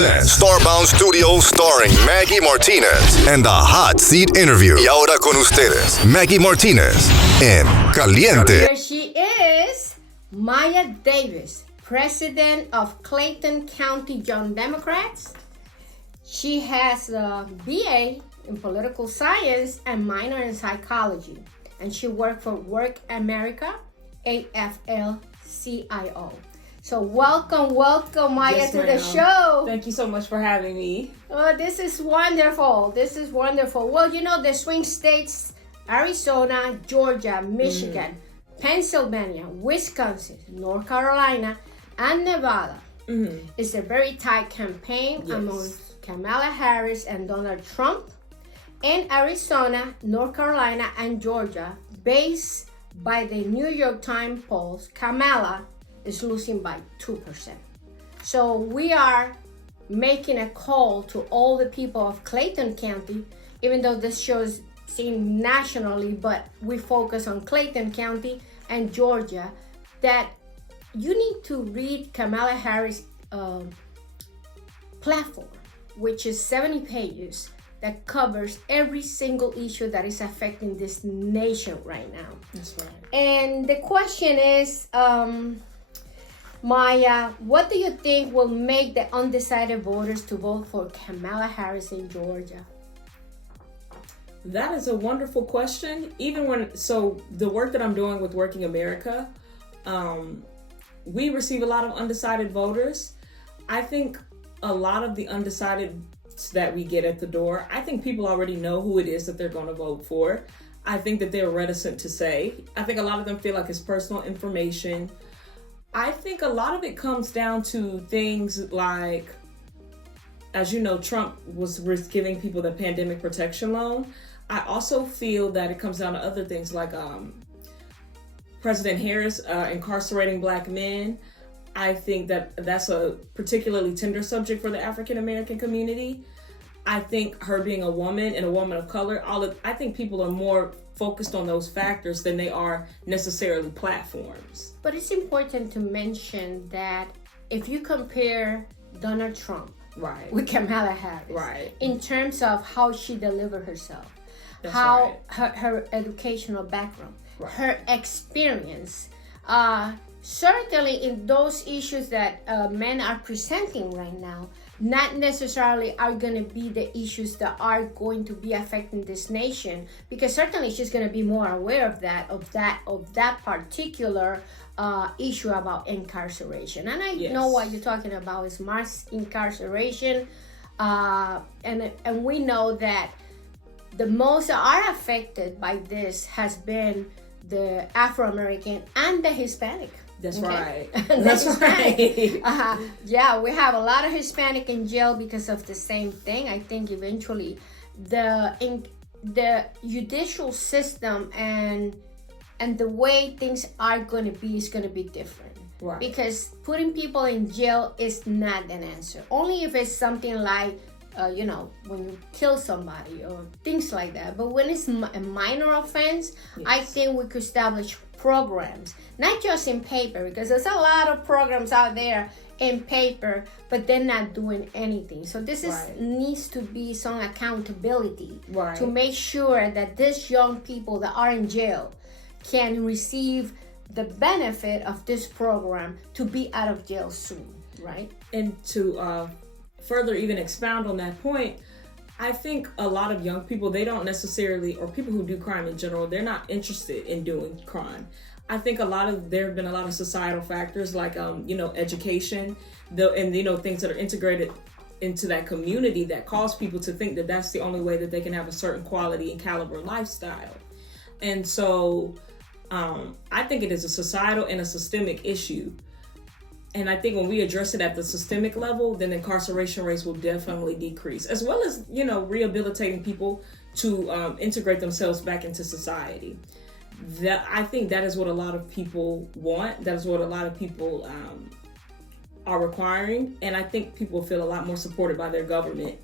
presents Starbound Studios starring Maggie Martinez and the Hot Seat Interview. Y ahora con ustedes, Maggie Martinez en Caliente. Here she is, Maya Davis, president of Clayton County Young Democrats. She has a BA in political science and minor in psychology, and she worked for Work America, AFL-CIO. So welcome, Maya, yes, to the show. Thank you so much for having me. Oh, this is wonderful. Well, you know, the swing states, Arizona, Georgia, Michigan, Pennsylvania, Wisconsin, North Carolina, and Nevada. It's a very tight campaign among Kamala Harris and Donald Trump. In Arizona, North Carolina, and Georgia, based by the New York Times polls, Kamala is losing by 2%. So we are making a call to all the people of Clayton County, even though this show is seen nationally, but we focus on Clayton County and Georgia, that you need to read Kamala Harris' platform, which is 70 pages, that covers every single issue that is affecting this nation right now. That's right. And the question is, Maya, what do you think will make the undecided voters to vote for Kamala Harris in Georgia? That is a wonderful question. So the work that I'm doing with Working America, we receive a lot of undecided voters. I think a lot of the undecided that we get at the door, I think people already know who it is that they're going to vote for. I think that they're reticent to say. I think a lot of them feel like it's personal information. I think a lot of it comes down to things like, as you know, Trump was giving people the pandemic protection loan. I also feel that it comes down to other things like President Harris incarcerating Black men. I think that that's a particularly tender subject for the African American community. I think her being a woman and a woman of color, I think people are more focused on those factors than they are necessarily platforms. But it's important to mention that if you compare Donald Trump with Kamala Harris, in terms of how she delivered herself, her educational background, her experience, certainly in those issues that men are presenting right now, not necessarily are going to be the issues that are going to be affecting this nation, because certainly she's going to be more aware of that particular issue about incarceration. And I know what you're talking about is mass incarceration, and we know that the most are affected by this has been the Afro-American and the Hispanic. That's right. That's right. Yeah, we have a lot of Hispanic in jail because of the same thing. I think eventually the judicial system and the way things are going to be is going to be different. Right. Because putting people in jail is not an answer. Only if it's something like when you kill somebody or things like that. But when it's a minor offense, I think we could establish programs, not just in paper, because there's a lot of programs out there in paper, but they're not doing anything. So this needs to be some accountability to make sure that these young people that are in jail can receive the benefit of this program to be out of jail soon, right? And to further even expound on that point, I think a lot of young people, they don't necessarily, or people who do crime in general, they're not interested in doing crime. I think there have been a lot of societal factors like, education, and things that are integrated into that community that cause people to think that that's the only way that they can have a certain quality and caliber lifestyle. And so I think it is a societal and a systemic issue. And I think when we address it at the systemic level, then incarceration rates will definitely decrease, as well as, rehabilitating people to integrate themselves back into society. I think that is what a lot of people want. That is what a lot of people are requiring. And I think people feel a lot more supported by their government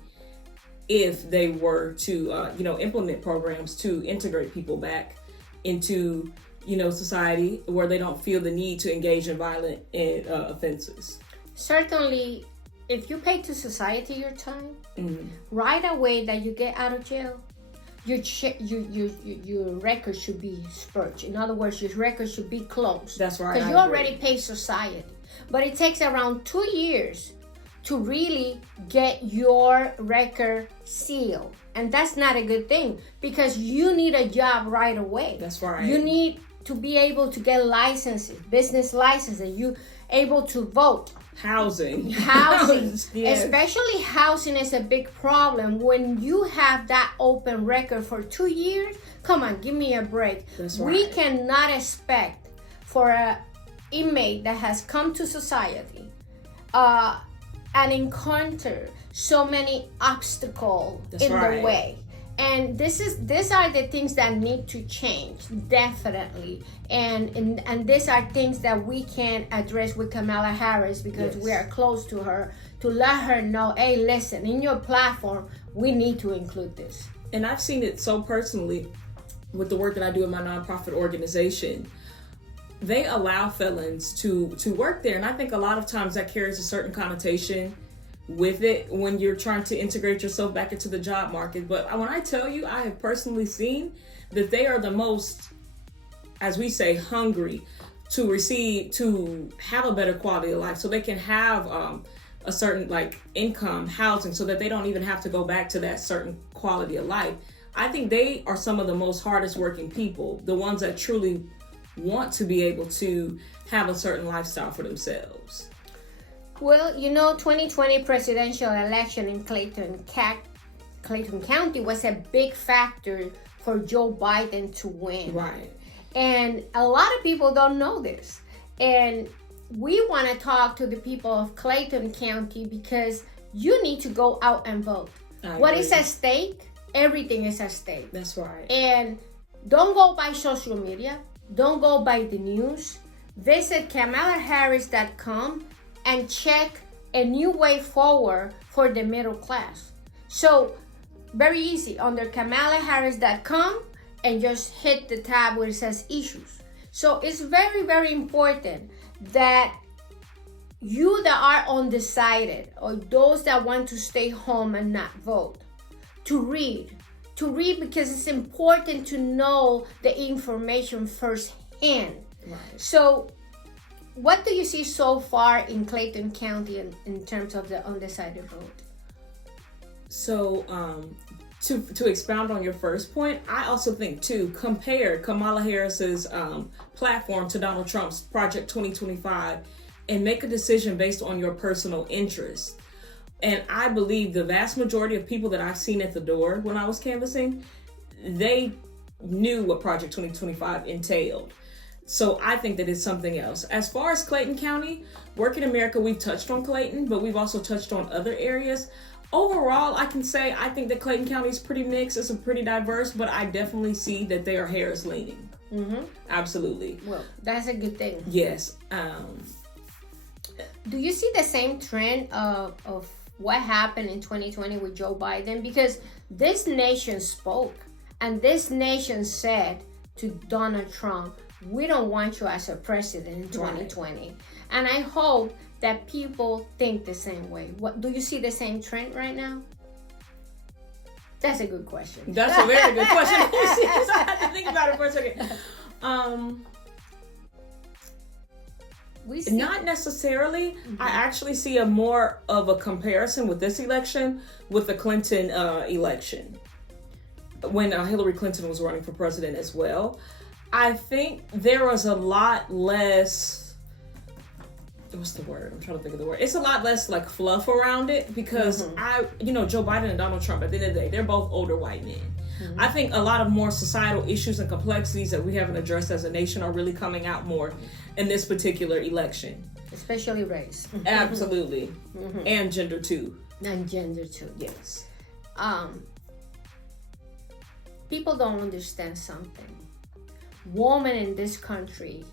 if they were to, implement programs to integrate people back into society where they don't feel the need to engage in violent offenses. Certainly, if you pay to society your time, right away that you get out of jail, your record should be spurged. In other words, your record should be closed. That's right. Because you already paid society. But it takes around 2 years to really get your record sealed. And that's not a good thing, because you need a job right away. That's right. You need to be able to get licenses, business licenses. You able to vote. Housing. Yes. Especially housing is a big problem. When you have that open record for 2 years, come on, give me a break. That's right. We cannot expect for an inmate that has come to society and encounter so many obstacles in the way. And these are the things that need to change, definitely. And these are things that we can address with Kamala Harris, because we are close to her, to let her know, hey, listen, in your platform, we need to include this. And I've seen it so personally with the work that I do in my nonprofit organization. They allow felons to work there. And I think a lot of times that carries a certain connotation with it when you're trying to integrate yourself back into the job market. But when I tell you, I have personally seen that they are the most, as we say, hungry to have a better quality of life, so they can have a certain income, housing, so that they don't even have to go back to that certain quality of life. I think they are some of the most hardest working people, the ones that truly want to be able to have a certain lifestyle for themselves. Well, 2020 presidential election in Clayton County was a big factor for Joe Biden to win. Right. And a lot of people don't know this. And we want to talk to the people of Clayton County, because you need to go out and vote. What is at stake? Everything is at stake. That's right. And don't go by social media. Don't go by the news. Visit KamalaHarris.com and check a new way forward for the middle class. So, very easy, under KamalaHarris.com, and just hit the tab where it says issues. So it's very, very important that you that are undecided, or those that want to stay home and not vote, to read, because it's important to know the information firsthand. Right. So, what do you see so far in Clayton County in terms of the undecided vote? So, to expound on your first point, I also think too, compare Kamala Harris's platform to Donald Trump's Project 2025 and make a decision based on your personal interests. And I believe the vast majority of people that I've seen at the door when I was canvassing, they knew what Project 2025 entailed. So I think that it's something else. As far as Clayton County, Work in America, we've touched on Clayton, but we've also touched on other areas. Overall, I can say I think that Clayton County is pretty mixed. It's pretty diverse, but I definitely see that they are Harris leaning. Mm-hmm. Absolutely. Well, that's a good thing. Yes. Do you see the same trend of what happened in 2020 with Joe Biden? Because this nation spoke, and this nation said to Donald Trump, we don't want you as a president in 2020. Right. And I hope that people think the same way. What do you see the same trend right now? That's a good question. That's a very good question. I had to think about it for a second. Not necessarily. Mm-hmm. I actually see a more of a comparison with this election with the Clinton election, when Hillary Clinton was running for president as well. I think there was a lot less, what's the word? I'm trying to think of the word. It's a lot less fluff around it, because Joe Biden and Donald Trump, at the end of the day, they're both older white men. Mm-hmm. I think a lot of more societal issues and complexities that we haven't addressed as a nation are really coming out more in this particular election. Especially race. Absolutely. Mm-hmm. And gender too. And gender too. Yes. People don't understand something. Woman in this country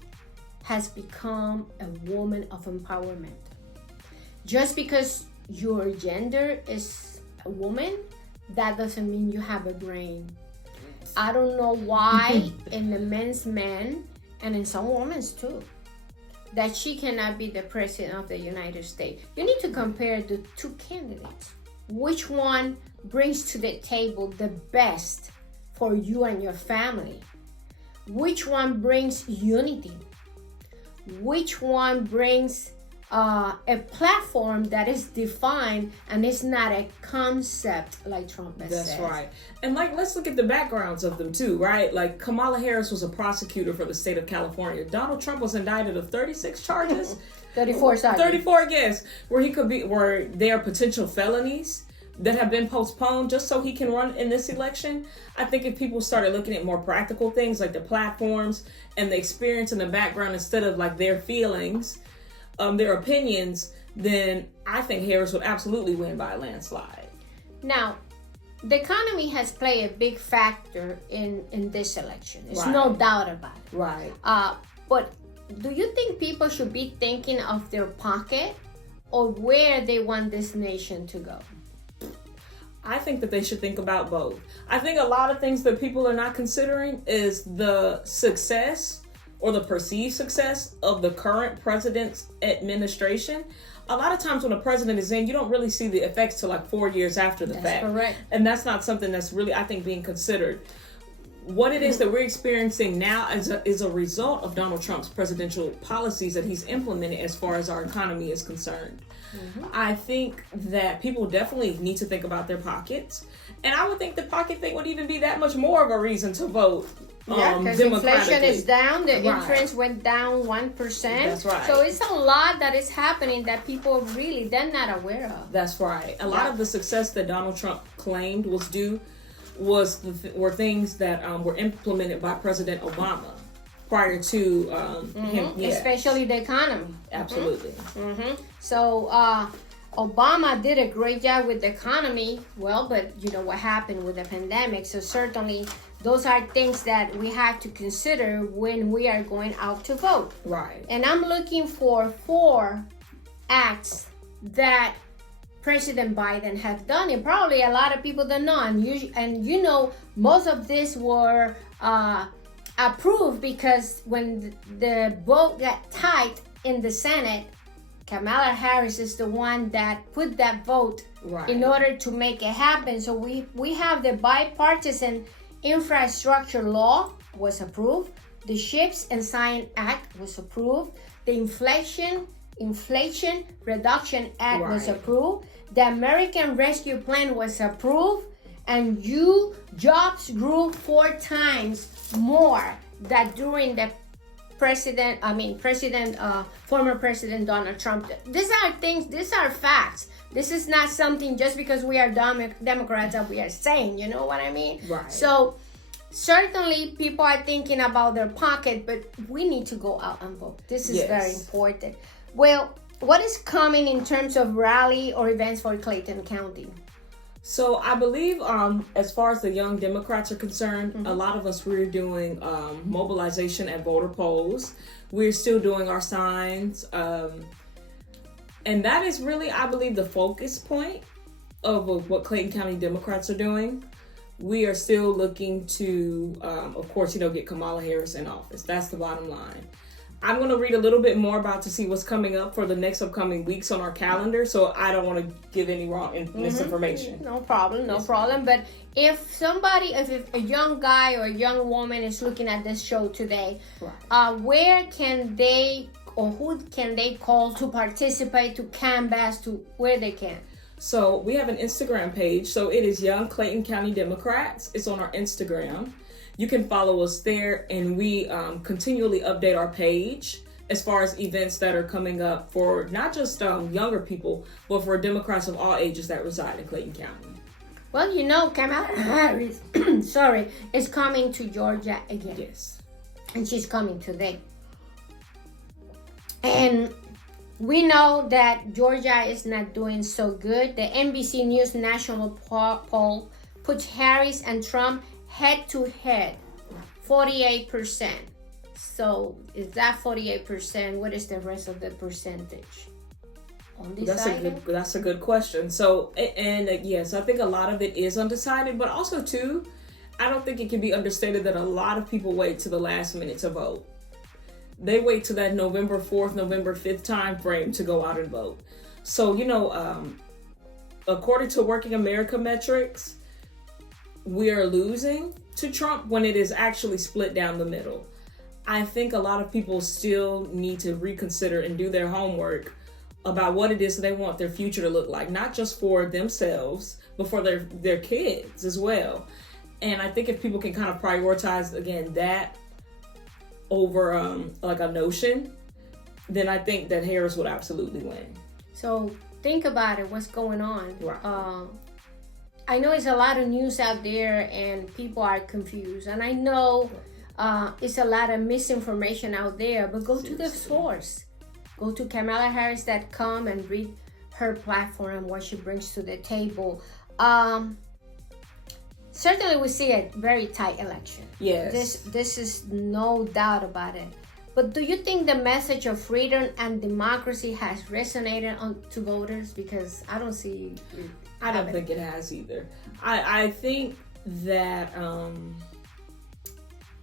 has become a woman of empowerment. Just because your gender is a woman, that doesn't mean you have a brain. I don't know why in the men's men and in some women's too, that she cannot be the president of the United States. You need to compare the two candidates. Which one brings to the table the best for you and your family? Which one brings unity? Which one brings a platform that is defined and it's not a concept like Trump has said. That's right. And like, let's look at the backgrounds of them too, right? Like Kamala Harris was a prosecutor for the state of California. Donald Trump was indicted of 36 charges. 34, sorry. 34, yes. Where they are potential felonies that have been postponed just so he can run in this election. I think if people started looking at more practical things like the platforms and the experience and the background instead of like their feelings, their opinions, then I think Harris would absolutely win by a landslide. Now, the economy has played a big factor in this election. There's Right. no doubt about it. Right. But do you think people should be thinking of their pocket or where they want this nation to go? I think that they should think about both. I think a lot of things that people are not considering is the success or the perceived success of the current president's administration. A lot of times when a president is in, you don't really see the effects till like 4 years after the fact. That's correct. And that's not something that's really, I think, being considered. What it is that we're experiencing now is a result of Donald Trump's presidential policies that he's implemented as far as our economy is concerned. Mm-hmm. I think that people definitely need to think about their pockets. And I would think the pocket thing would even be that much more of a reason to vote. Yeah, because inflation is down, the Right. interest went down 1%. That's right. So it's a lot that is happening that people really, they're not aware of. That's right. A lot of the success that Donald Trump claimed was due were things that were implemented by President Obama prior to him. Yeah. Especially the economy. Absolutely. Mm-hmm. So Obama did a great job with the economy. Well, but you know what happened with the pandemic. So certainly those are things that we have to consider when we are going out to vote. Right. And I'm looking for 4 acts that President Biden have done, and probably a lot of people don't know. And you know, most of this were approved because when the vote got tight in the Senate, Kamala Harris is the one that put that vote Right. in order to make it happen. So we have the bipartisan infrastructure law was approved. The Ships and Science Act was approved. The Inflation Reduction Act was Right. approved. The American Rescue Plan was approved. And jobs grew 4 times more than during the former President Donald Trump. These are facts. This is not something just because we are Democrats that we are saying, you know what I mean? Right. So certainly people are thinking about their pocket, but we need to go out and vote. This is Yes. very important. Well, what is coming in terms of rally or events for Clayton County? So I believe as far as the young Democrats are concerned, a lot of us, we're doing mobilization at voter polls. We're still doing our signs. And that is really, I believe, the focus point of what Clayton County Democrats are doing. We are still looking to, of course, get Kamala Harris in office. That's the bottom line. I'm going to read a little bit more about to see what's coming up for the next upcoming weeks on our calendar, so I don't want to give any wrong misinformation. No problem. But if a young guy or a young woman is looking at this show today, Right. Where can they or who can they call to participate, to canvass, to where they can? So we have an Instagram page. So it is Young Clayton County Democrats. It's on our Instagram. You can follow us there, and we continually update our page as far as events that are coming up for not just younger people, but for Democrats of all ages that reside in Clayton County. Well, Kamala Harris, is coming to Georgia again. Yes. And she's coming today. And we know that Georgia is not doing so good. The NBC News national poll puts Harris and Trump head to head, 48%. So is that 48%? What is the rest of the percentage? Undecided? That's a good question. So, yes, I think a lot of it is undecided, but also too, I don't think it can be understated that a lot of people wait to the last minute to vote. they wait to that November 4th, November 5th time frame to go out and vote. So, according to Working America metrics, we are losing to Trump when it is actually split down the middle. I think a lot of people still need to reconsider and do their homework about what it is they want their future to look like, not just for themselves, but for their kids as well. And I think if people can kind of prioritize, again, that over like a notion, then I think that Harris would absolutely win. So think about it, what's going on. Right. I know it's a lot of news out there and people are confused. And I know it's a lot of misinformation out there, but go to the source. Go to KamalaHarris.com and read her platform and what she brings to the table. Certainly we see a very tight election. Yes. This is no doubt about it. But do you think the message of freedom and democracy has resonated to voters? Because I don't see it. I don't think it has either. I think that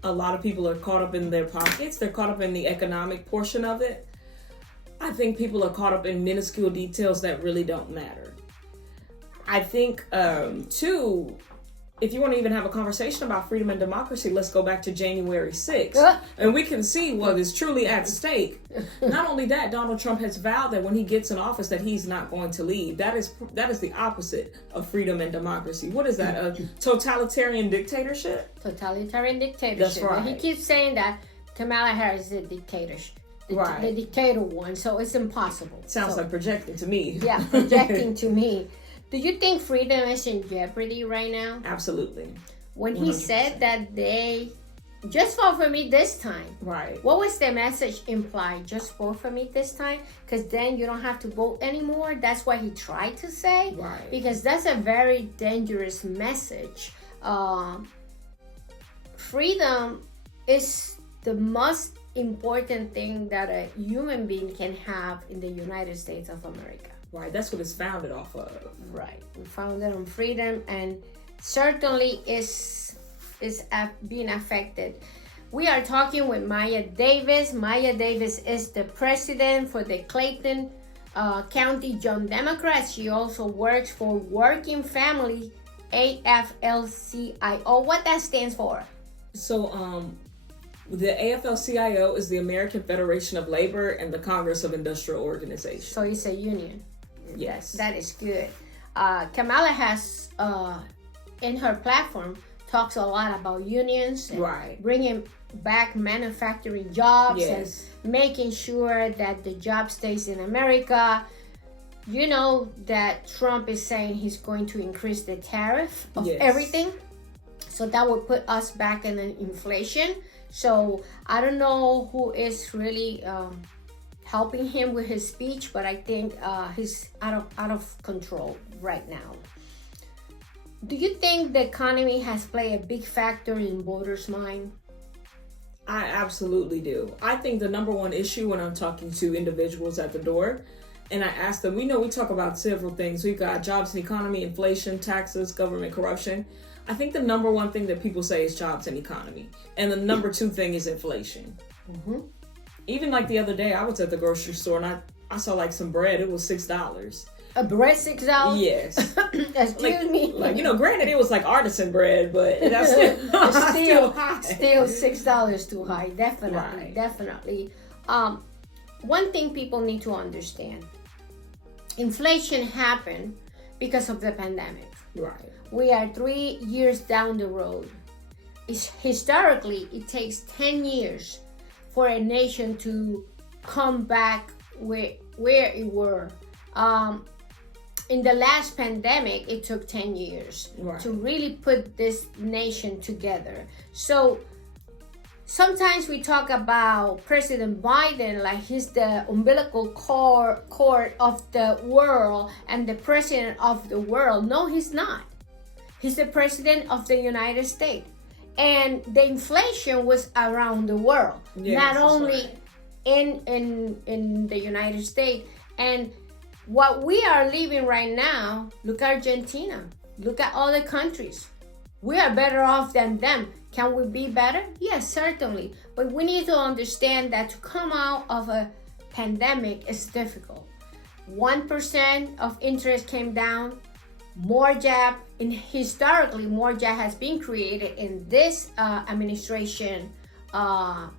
a lot of people are caught up in their pockets. They're caught up in the economic portion of it. I think people are caught up in minuscule details that really don't matter. I think, too, if you want to even have a conversation about freedom and democracy, let's go back to January 6th. And we can see what is truly at stake. Not only that, Donald Trump has vowed that when he gets in office that he's not going to leave. That is the opposite of freedom and democracy. What is that? A totalitarian dictatorship? Totalitarian dictatorship. That's right. But he keeps saying that Kamala Harris is a dictatorship. Right. The dictator one, so it's impossible. Sounds like projecting to me. Yeah, projecting to me. Do you think freedom is in jeopardy right now? Absolutely. When he 100%. Said that they just vote for me this time. Right. What was the message implied? Just vote for me this time? Because then you don't have to vote anymore? That's what he tried to say? Right. Because that's a very dangerous message. Freedom is the most important thing that a human being can have in the United States of America. Right, that's what it's founded off of. Right, we founded on freedom, and certainly is being affected. We are talking with Maya Davis. Maya Davis is the president for the Clayton County Young Democrats. She also works for Working Family, AFL-CIO. What that stands for? So, the AFL-CIO is the American Federation of Labor and the Congress of Industrial Organizations. So it's a union. Yes. That is good. Kamala has, in her platform, talks a lot about unions. And right. Bringing back manufacturing jobs. Yes. And making sure that the job stays in America. You know that Trump is saying he's going to increase the tariff of everything. So that will put us back in an inflation. So I don't know who is really helping him with his speech, but I think he's out of control right now. Do you think the economy has played a big factor in voters' mind? I absolutely do. I think the number one issue when I'm talking to individuals at the door, and I ask them, we talk about several things. We've got jobs and economy, inflation, taxes, government corruption. I think the number one thing that people say is jobs and economy. And the number two thing is inflation. Mm-hmm. Even like the other day, I was at the grocery store and I saw like some bread. It was $6. A bread $6? Yes. Excuse me. Granted, it was like artisan bread, but that's still high. Still $6 too high. Definitely. Right. Definitely. One thing people need to understand. Inflation happened because of the pandemic. Right. We are 3 years down the road. Historically, it takes 10 years for a nation to come back where it were. In the last pandemic, it took 10 years to really put this nation together. So sometimes we talk about President Biden like he's the umbilical cord of the world and the president of the world. No, he's not. He's the president of the United States. And the inflation was around the world, not only in the United States. And what we are living right now, look at Argentina, look at other countries. we are better off than them. Can we be better? Yes, certainly. But we need to understand that to come out of a pandemic is difficult. 1% of interest came down. More jab, and historically, more jab has been created in this administration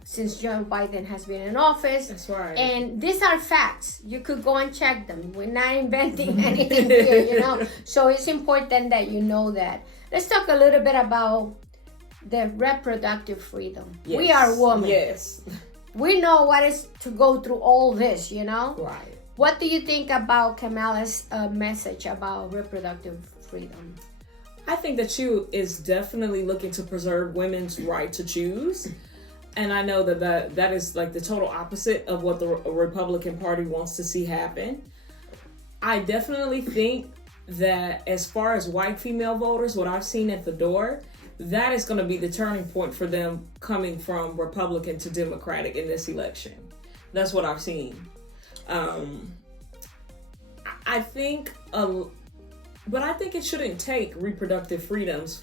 since Joe Biden has been in office. That's right. And these are facts. You could go and check them. We're not inventing anything here, you know. So it's important that you know that. Let's talk a little bit about the reproductive freedom. Yes. We are women. Yes. We know what is to go through all this, you know. Right. What do you think about Kamala's message about reproductive freedom? I think that she is definitely looking to preserve women's right to choose. And I know that is like the total opposite of what the Republican Party wants to see happen. I definitely think that as far as white female voters, what I've seen at the door, that is going to be the turning point for them coming from Republican to Democratic in this election. That's what I've seen. I think, but I think it shouldn't take reproductive freedoms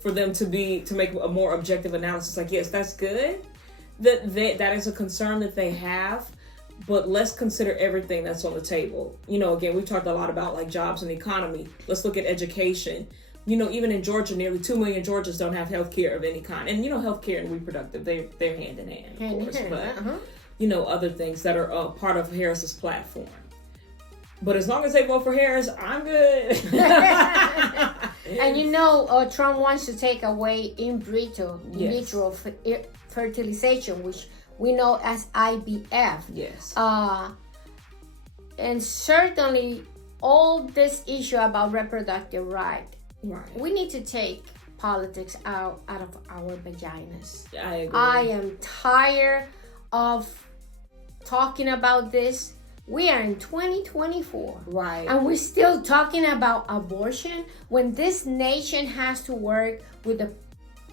for them to make a more objective analysis. Like, yes, that's good. That is a concern that they have, but let's consider everything that's on the table. You know, again, we've talked a lot about like jobs and the economy. Let's look at education. You know, even in Georgia, nearly 2 million Georgians don't have health care of any kind. And, you know, health care and reproductive, they're hand in hand, of course. But, you know, other things that are part of Harris's platform. But as long as they vote for Harris, I'm good. And you know, Trump wants to take away in vitro fertilization, which we know as IVF. Yes. And certainly all this issue about reproductive right. Right. We need to take politics out of our vaginas. I agree. I am tired of talking about this. We are in 2024. Right. And we're still talking about abortion when this nation has to work with the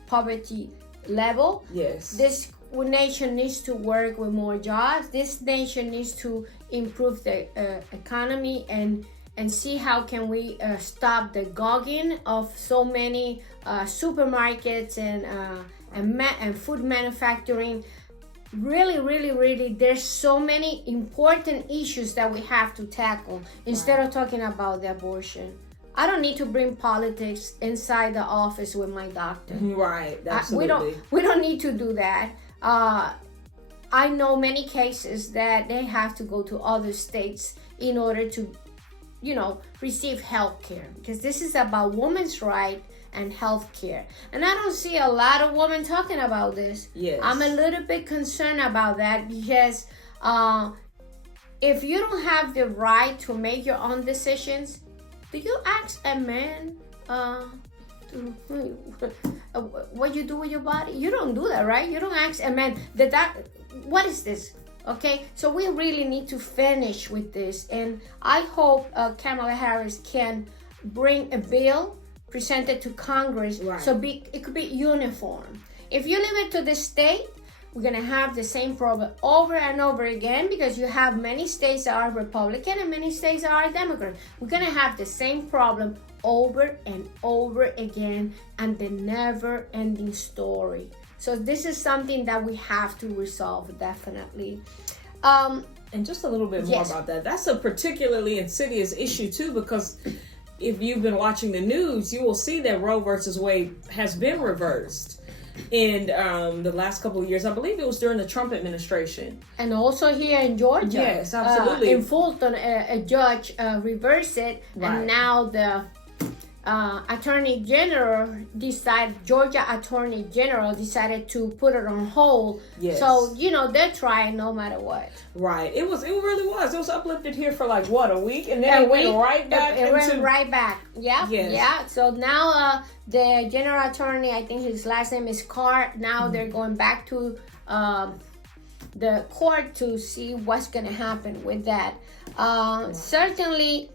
poverty level. Yes. This nation needs to work with more jobs. This nation needs to improve the economy and see how can we stop the gouging of so many supermarkets and food manufacturing. Really, there's so many important issues that we have to tackle instead of talking about the abortion. I don't need to bring politics inside the office with my doctor. Right, absolutely. We don't need to do that. I know many cases that they have to go to other states in order to, you know, receive health care, because this is about women's right and health care. And I don't see a lot of women talking about this. Yes. I'm a little bit concerned about that, because if you don't have the right to make your own decisions, do you ask a man what you do with your body? You don't do that, right? You don't ask a man what is this? Okay, so we really need to finish with this, and I hope Kamala Harris can bring a bill presented to Congress, so it could be uniform. If you leave it to the state, we're gonna have the same problem over and over again, because you have many states that are Republican and many states that are Democrat. We're gonna have the same problem over and over again, and the never-ending story. So this is something that we have to resolve, definitely. And just a little bit more about that. That's a particularly insidious issue too, because if you've been watching the news, you will see that Roe versus Wade has been reversed in the last couple of years. I believe it was during the Trump administration. And also here in Georgia. Yes, absolutely. In Fulton, a judge reversed it, and now the Georgia Attorney General decided to put it on hold. Yes. So, you know, they're trying no matter what. Right. It really was. It was uplifted here for like, what, a week? And then it went right back. It went right back. Yeah. Yes. Yeah. So now the General Attorney, I think his last name is Carr. Now they're going back to the court to see what's going to happen with that. Certainly,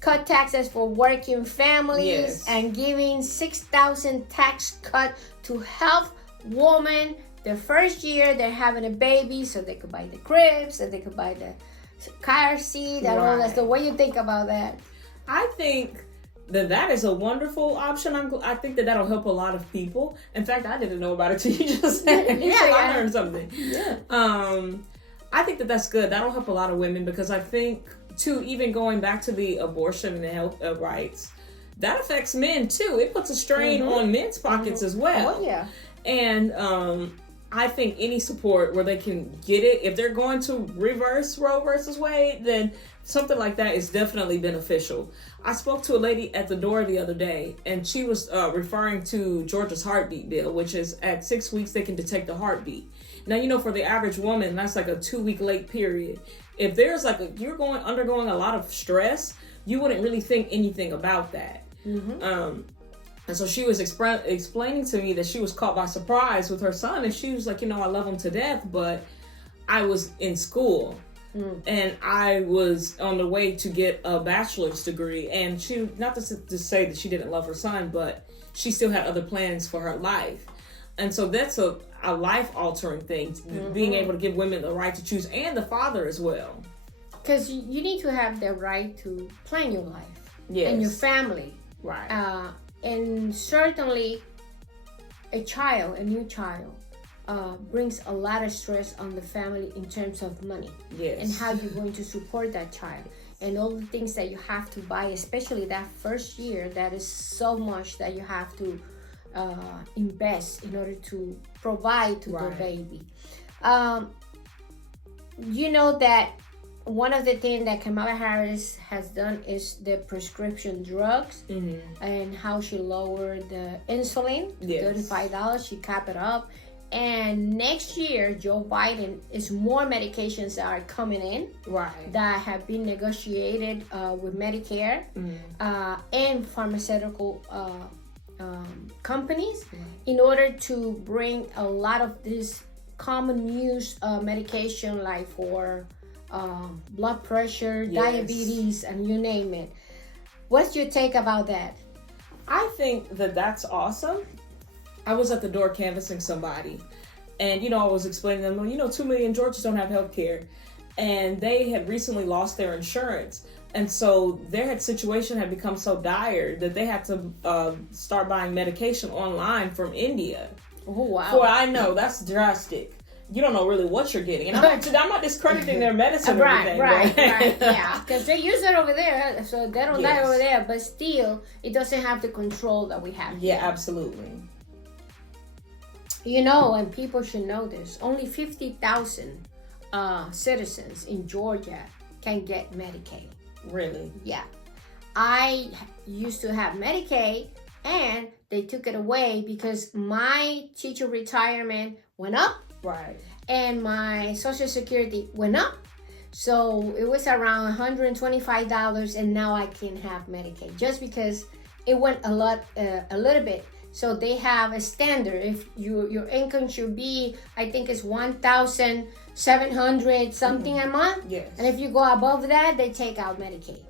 cut taxes for working families and giving $6,000 tax cut to help women the first year they're having a baby, so they could buy the crib, so they could buy the car seat and all that. So what do you think about that? I think then that is a wonderful option. I think that'll help a lot of people. In fact, I didn't know about it till you just said it. So I learned something. Yeah. I think that's good. That'll help a lot of women, because I think, too, even going back to the abortion and the health rights, that affects men too. It puts a strain on men's pockets as well. Oh yeah. And I think any support where they can get it, if they're going to reverse Roe versus Wade, then something like that is definitely beneficial. I spoke to a lady at the door the other day, and she was referring to Georgia's heartbeat bill, which is at 6 weeks they can detect a heartbeat. Now, for the average woman, that's like a 2-week late period. If there's you're undergoing a lot of stress, you wouldn't really think anything about that. And so she was explaining to me that she was caught by surprise with her son, and she was like, I love him to death, but I was in school and I was on the way to get a bachelor's degree, and she, not to say that she didn't love her son, but she still had other plans for her life. And so that's a life-altering thing, being able to give women the right to choose, and the father as well. Because you need to have the right to plan your life and your family. Right. And certainly a new child, brings a lot of stress on the family in terms of money. Yes. And how you're going to support that child. And all the things that you have to buy, especially that first year, that is so much that you have to invest in order to provide to the baby. You know that one of the things that Kamala Harris has done is the prescription drugs, and how she lowered the insulin, $35, she capped it up. And next year, Joe Biden, is more medications that are coming in, that have been negotiated with Medicare and pharmaceutical companies, in order to bring a lot of this common use medication, like for blood pressure, diabetes, and you name it. What's your take about that? I think that's awesome. I was at the door canvassing somebody, and I was explaining to them, 2 million Georgians don't have health care, and they had recently lost their insurance, and so their situation had become so dire that they had to start buying medication online from India. Oh wow! Well, I know that's drastic. You don't know really what you're getting, and I'm not discrediting their medicine or anything. Right, yeah, because they use it over there, so they don't die over there. But still, it doesn't have the control that we have. Yeah, absolutely. And people should know this. Only 50,000 citizens in Georgia can get Medicaid. Really? Yeah. I used to have Medicaid, and they took it away because my teacher retirement went up. Right. And my Social Security went up. So it was around $125, and now I can have Medicaid just because it went a little bit. So they have a standard. If your income should be, I think it's $1,700 something a month. Yes. And if you go above that, they take out Medicaid.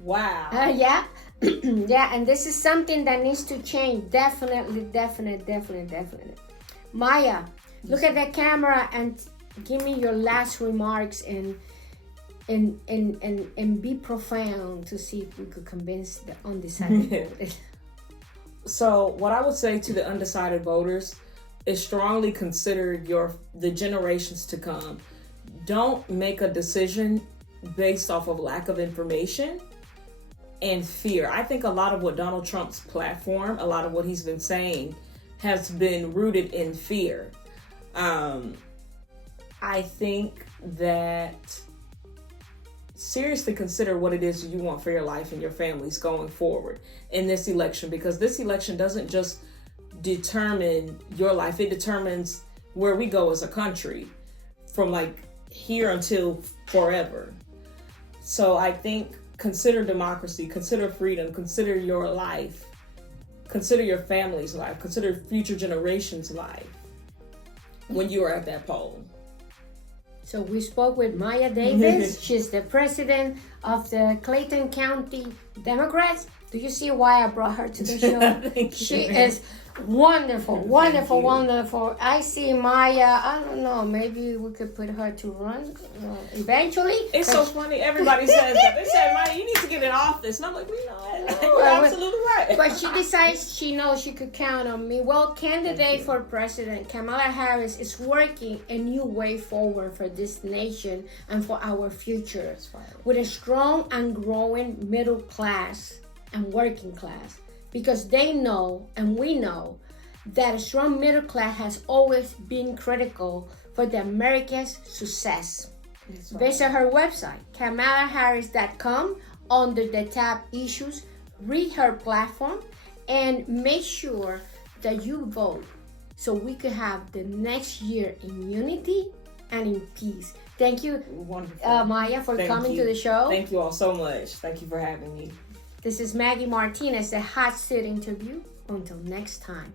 Wow. Yeah. Yeah, and this is something that needs to change. Definitely. Maya, look at that camera and give me your last remarks and be profound to see if we could convince the undecided voters. So what I would say to the undecided voters is strongly consider the generations to come. Don't make a decision based off of lack of information and fear. I think a lot of what Donald Trump's platform, a lot of what he's been saying, has been rooted in fear. I think that seriously consider what it is you want for your life and your families going forward in this election, because this election doesn't just determine your life, it determines where we go as a country from here until forever. So I think consider democracy, consider freedom, consider your life, consider your family's life, consider future generations' life when you are at that poll. So we spoke with Maya Davis. She's the president of the Clayton County Democrats. Do you see why I brought her to the show? She is wonderful. I see Maya. I don't know. Maybe we could put her to run eventually. It's so funny. Everybody says that. They say, Maya, you need to get an office. And I'm like, you know what? You're absolutely right. But she decides she knows she could count on me. Well, candidate for president Kamala Harris is working a new way forward for this nation and for our future. With a strong and growing middle class and working class. Because they know, and we know, that a strong middle class has always been critical for the America's success. Visit her website, KamalaHarris.com, under the tab Issues. Read her platform and make sure that you vote so we could have the next year in unity and in peace. Thank you, Maya, for coming to the show. Thank you all so much. Thank you for having me. This is Maggie Martinez, the Hot Seat Interview. Until next time.